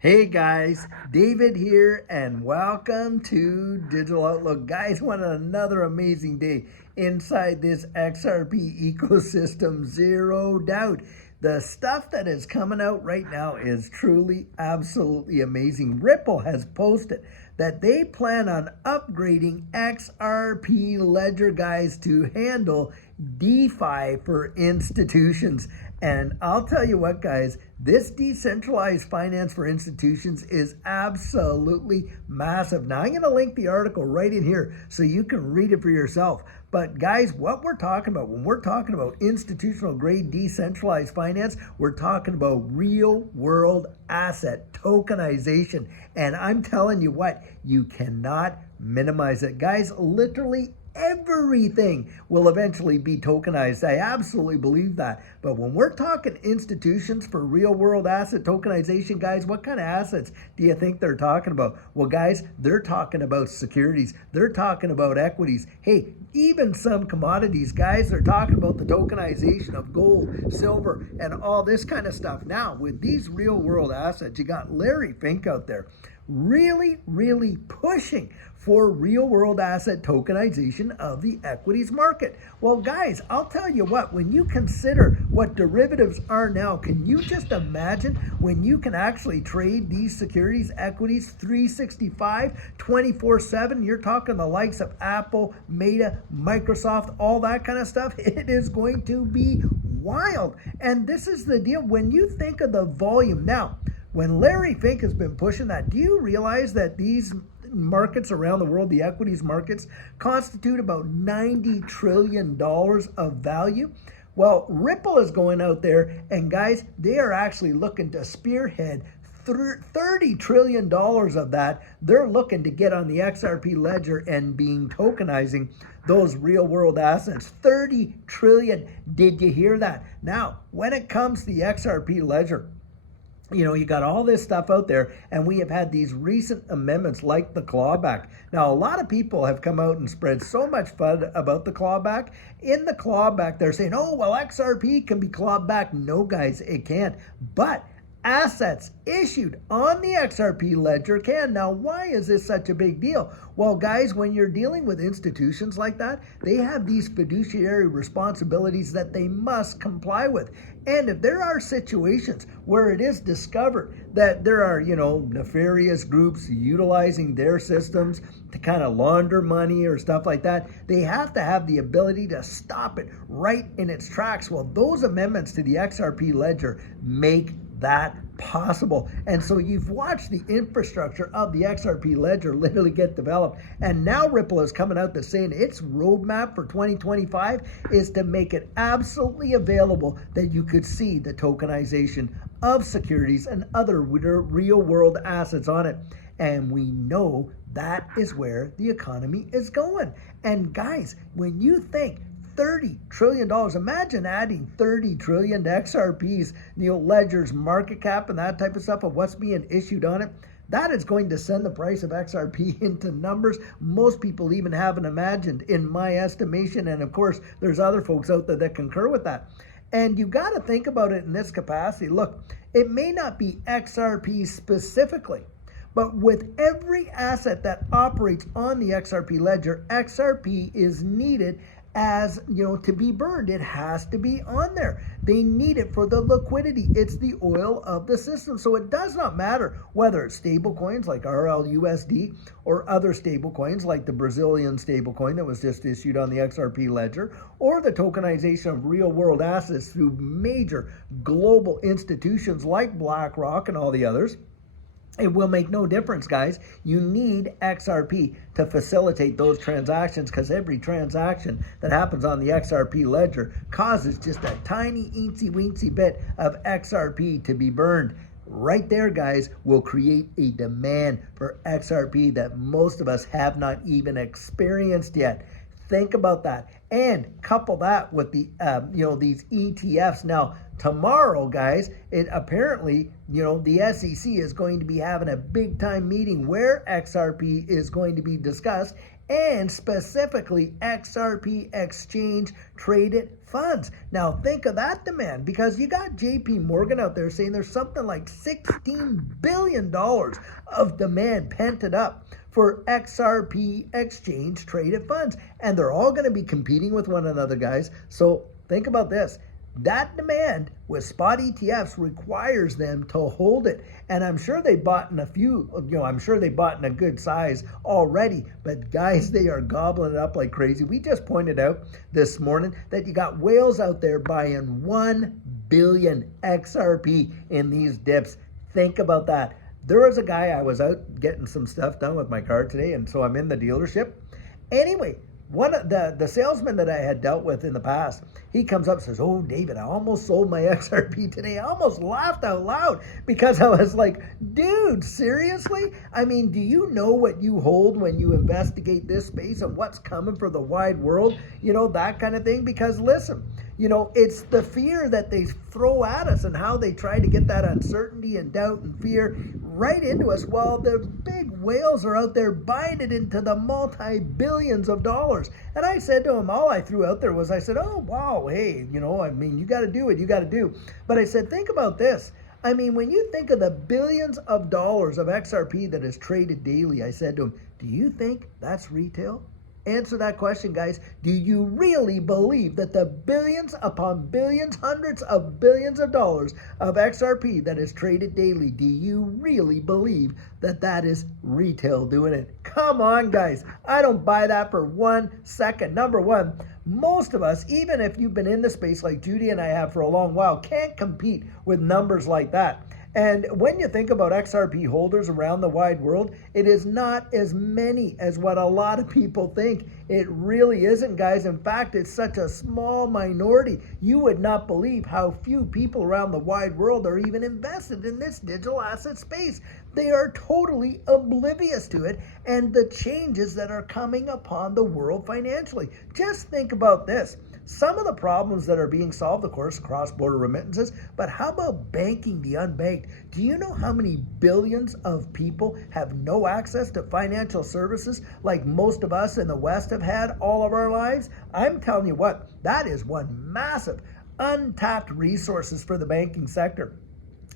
Hey guys, David here, and welcome to Digital Outlook. Guys, what another amazing day inside this XRP ecosystem, zero doubt. The stuff that is coming out right now is truly absolutely amazing. Ripple has posted that they plan on upgrading XRP Ledger, guys, to handle DeFi for institutions. And I'll tell you what, guys, this decentralized finance for institutions is absolutely massive. Now, I'm going to link the article right in here so you can read it for yourself. But guys, what we're talking about, when we're talking about institutional grade decentralized finance, we're talking about real world asset tokenization. And I'm telling you what, you cannot minimize it. Guys, literally everything will eventually be tokenized. I absolutely believe that. But when we're talking institutions for real world asset tokenization, guys, what kind of assets do you think they're talking about? Well, guys, they're talking about securities. They're talking about equities. Hey, even some commodities, guys, they're talking about the tokenization of gold, silver, and all this kind of stuff. Now, with these real world assets, you got Larry Fink out there really pushing for real world asset tokenization of the equities market. Well, guys, I'll tell you what, when you consider what derivatives are now, can you just imagine when you can actually trade these securities, equities, 365, 24/7? You're talking the likes of Apple, Meta, Microsoft, all that kind of stuff. It is going to be wild. And this is the deal. When you think of the volume now, when Larry Fink has been pushing that, do you realize that these markets around the world, the equities markets, constitute about $90 trillion of value? Well, Ripple is going out there, and guys, they are actually looking to spearhead $30 trillion of that. They're looking to get on the XRP ledger and being tokenizing those real world assets. 30 trillion. Did you hear that? Now, when it comes to the XRP ledger, you know, you got all this stuff out there, and we have had these recent amendments like the clawback. Now, a lot of people have come out and spread so much FUD about the clawback. In the clawback, they're saying, oh, well, XRP can be clawed back. No, guys, it can't. But assets issued on the XRP ledger can. Now, why is this such a big deal? Well, guys, when you're dealing with institutions like that, they have these fiduciary responsibilities that they must comply with. And if there are situations where it is discovered that there are, nefarious groups utilizing their systems to kind of launder money or stuff like that, they have to have the ability to stop it right in its tracks. Well, those amendments to the XRP ledger make that possible. And so you've watched the infrastructure of the XRP ledger literally get developed. And now Ripple is coming out to saying its roadmap for 2025 is to make it absolutely available that you could see the tokenization of securities and other real world assets on it. And we know that is where the economy is going. And guys, when you think $30 trillion. Imagine adding 30 trillion to XRP's, ledger's market cap and that type of stuff of what's being issued on it. That is going to send the price of XRP into numbers most people even haven't imagined, in my estimation. And of course, there's other folks out there that concur with that. And you got to think about it in this capacity. Look, it may not be XRP specifically, but with every asset that operates on the XRP ledger, XRP is needed as to be burned. It has to be on there. They need it for the liquidity. It's the oil of the system. So it does not matter whether it's stable coins like RLUSD or other stable coins like the Brazilian stable coin that was just issued on the XRP ledger, or the tokenization of real world assets through major global institutions like BlackRock and all the others. It will make no difference, guys. You need XRP to facilitate those transactions, because every transaction that happens on the XRP ledger causes just a tiny eensy-weensy bit of XRP to be burned. Right there, guys, will create a demand for XRP that most of us have not even experienced yet. Think about that, and couple that with the these ETFs. Now, tomorrow, guys, it apparently, the SEC is going to be having a big time meeting where XRP is going to be discussed, and specifically XRP exchange traded funds. Now think of that demand, because you got JP Morgan out there saying there's something like $16 billion of demand pented up for XRP exchange traded funds, and they're all going to be competing with one another, guys. So think about this. That demand with spot ETFs requires them to hold it. And I'm sure they bought in a few, I'm sure they bought in a good size already. But guys, they are gobbling it up like crazy. We just pointed out this morning that you got whales out there buying 1 billion XRP in these dips. Think about that. There was a guy, I was out getting some stuff done with my car today, and so I'm in the dealership. Anyway, one of the salesmen that I had dealt with in the past, he comes up and says, "Oh, David, I almost sold my XRP today." I almost laughed out loud, because I was like, dude, seriously? I mean, do you know what you hold when you investigate this space and what's coming for the wide world? That kind of thing. Because listen, it's the fear that they throw at us and how they try to get that uncertainty and doubt and fear right into us, while the big whales are out there buying it into the multi-billions of dollars. And I said to him, all I threw out there was, I said, oh, wow, hey, you got to do what you got to do. But I said, think about this. I mean, when you think of the billions of dollars of XRP that is traded daily, I said to him, do you think that's retail? Answer that question, guys. Do you really believe that the billions upon billions, hundreds of billions of dollars of XRP that is traded daily, do you really believe that that is retail doing it? Come on, guys. I don't buy that for 1 second. Number one, most of us, even if you've been in the space like Judy and I have for a long while, can't compete with numbers like that. And when you think about XRP holders around the wide world, it is not as many as what a lot of people think. It really isn't, guys. In fact, it's such a small minority. You would not believe how few people around the wide world are even invested in this digital asset space. They are totally oblivious to it and the changes that are coming upon the world financially. Just think about this. Some of the problems that are being solved, of course, cross-border remittances, but how about banking the unbanked? Do you know how many billions of people have no access to financial services like most of us in the West have had all of our lives? I'm telling you what, that is one massive untapped resources for the banking sector.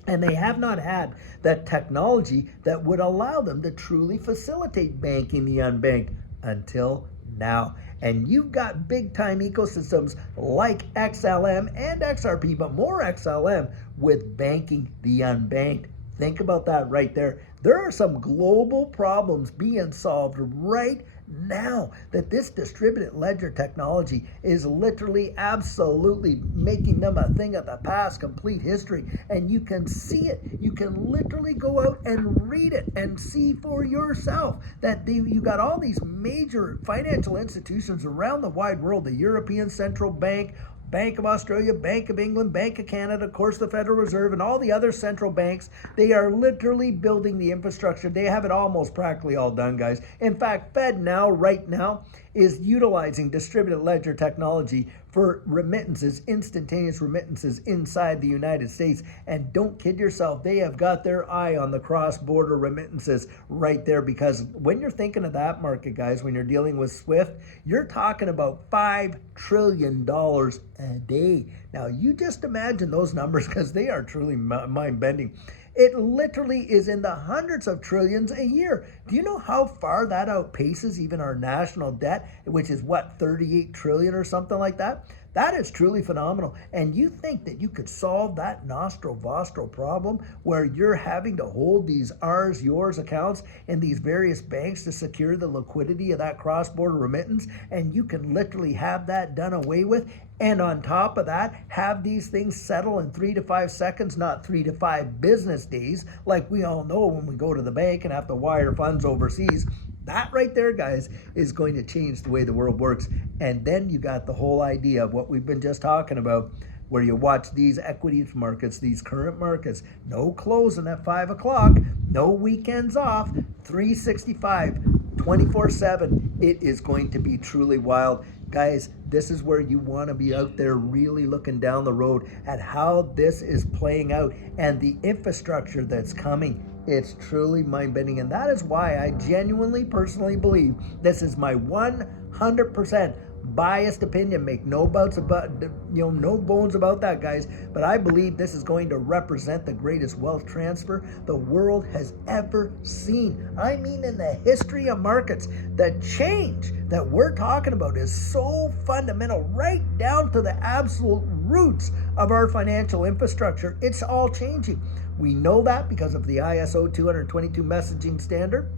And they have not had that technology that would allow them to truly facilitate banking the unbanked until now. And you've got big time ecosystems like XLM and XRP, but more XLM with banking the unbanked. Think about that right there. There are some global problems being solved right now that this distributed ledger technology is literally absolutely making them a thing of the past, complete history. And you can see it. You can literally go out and read it and see for yourself that you got all these major financial institutions around the wide world, the European Central Bank, Bank of Australia, Bank of England, Bank of Canada, of course the Federal Reserve, and all the other central banks. They are literally building the infrastructure. They have it almost practically all done, guys. In fact, FedNow right now is utilizing distributed ledger technology for remittances, instantaneous remittances inside the United States. And don't kid yourself, they have got their eye on the cross-border remittances right there, because when you're thinking of that market, guys, when you're dealing with SWIFT, you're talking about $5 trillion a day. Now, you just imagine those numbers, because they are truly mind-bending. It literally is in the hundreds of trillions a year. Do you know how far that outpaces even our national debt, which is what, 38 trillion or something like that? That is truly phenomenal. And you think that you could solve that nostro-vostro problem where you're having to hold these ours, yours accounts in these various banks to secure the liquidity of that cross-border remittance, and you can literally have that done away with. And on top of that, have these things settle in 3 to 5 seconds, not 3 to 5 business days, like we all know when we go to the bank and have to wire funds overseas. That right there, guys, is going to change the way the world works. And then you got the whole idea of what we've been just talking about, where you watch these equities markets, these current markets, no closing at 5 o'clock, no weekends off, 365, 24/7. It is going to be truly wild. Guys, this is where you want to be out there really looking down the road at how this is playing out and the infrastructure that's coming It's truly mind-bending, and that is why I genuinely, personally believe this is my 100% biased opinion. Make no bones about, no bones about that, guys. But I believe this is going to represent the greatest wealth transfer the world has ever seen. I mean, in the history of markets, the change that we're talking about is so fundamental, right down to the absolute roots of our financial infrastructure. It's all changing. We know that because of the ISO 222 messaging standard.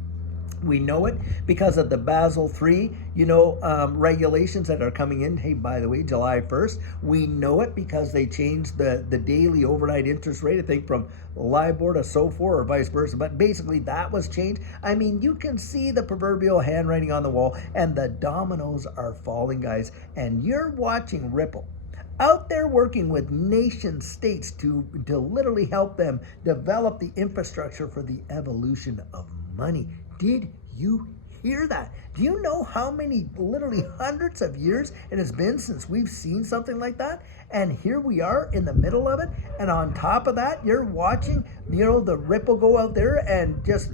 We know it because of the Basel III, regulations that are coming in. Hey, by the way, July 1st. We know it because they changed the daily overnight interest rate, I think, from LIBOR to SOFR or vice versa. But basically, that was changed. I mean, you can see the proverbial handwriting on the wall, and the dominoes are falling, guys. And you're watching Ripple out there working with nation states to literally help them develop the infrastructure for the evolution of money. Did you hear that? Do you know how many, literally hundreds of years it has been since we've seen something like that? And here we are in the middle of it. And on top of that, you're watching, the Ripple go out there and just,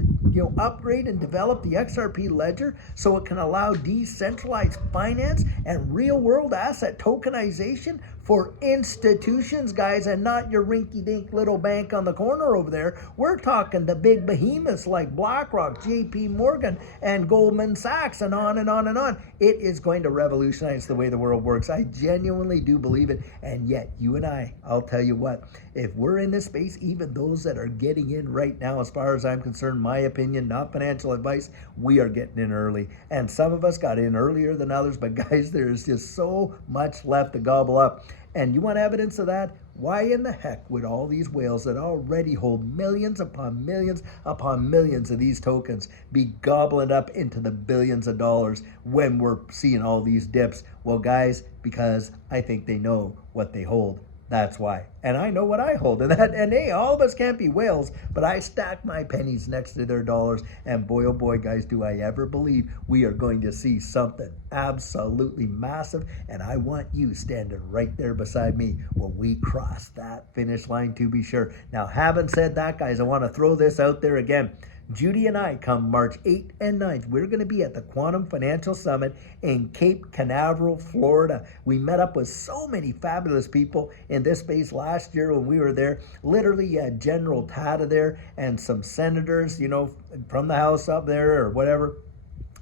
upgrade and develop the XRP ledger so it can allow decentralized finance and real world asset tokenization for institutions, guys, and not your rinky-dink little bank on the corner over there. We're talking the big behemoths like BlackRock, JP Morgan, and Goldman Sachs, and on and on and on. It is going to revolutionize the way the world works. I genuinely do believe it. And yet, you and I'll tell you what, if we're in this space, even those that are getting in right now, as far as I'm concerned, my opinion, not financial advice, we are getting in early. And some of us got in earlier than others, but guys, there's just so much left to gobble up. And you want evidence of that? Why in the heck would all these whales that already hold millions upon millions upon millions of these tokens be gobbling up into the billions of dollars when we're seeing all these dips? Well, guys, because I think they know what they hold. That's why. And I know what I hold. And hey, all of us can't be whales, but I stack my pennies next to their dollars. And boy, oh boy, guys, do I ever believe we are going to see something absolutely massive. And I want you standing right there beside me when we cross that finish line, to be sure. Now, having said that, guys, I want to throw this out there again. Judy and I, come March 8th and 9th, we're going to be at the Quantum Financial Summit in Cape Canaveral, Florida. We met up with so many fabulous people in this space last year when we were there. Literally, General Tata there and some senators, from the House up there or whatever.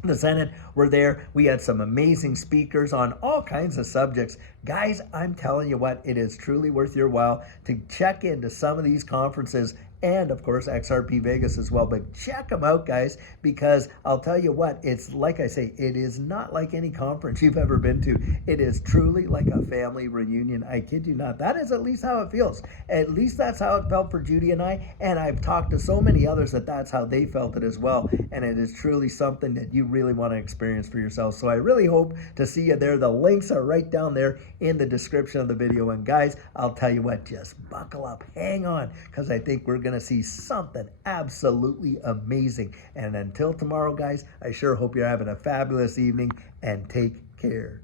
The Senate were there. We had some amazing speakers on all kinds of subjects. Guys, I'm telling you what, it is truly worth your while to check into some of these conferences, and of course XRP Vegas as well. But check them out, guys, because I'll tell you what, it's like I say, it is not like any conference you've ever been to. It is truly like a family reunion. I kid you not. That is at least how it feels. At least that's how it felt for Judy and I. And I've talked to so many others that that's how they felt it as well. And it is truly something that you really want to experience for yourself. So I really hope to see you there. The links are right down there in the description of the video. And guys, I'll tell you what, just buckle up, hang on, because I think we're going to see something absolutely amazing. And until tomorrow, guys, I sure hope you're having a fabulous evening, and take care.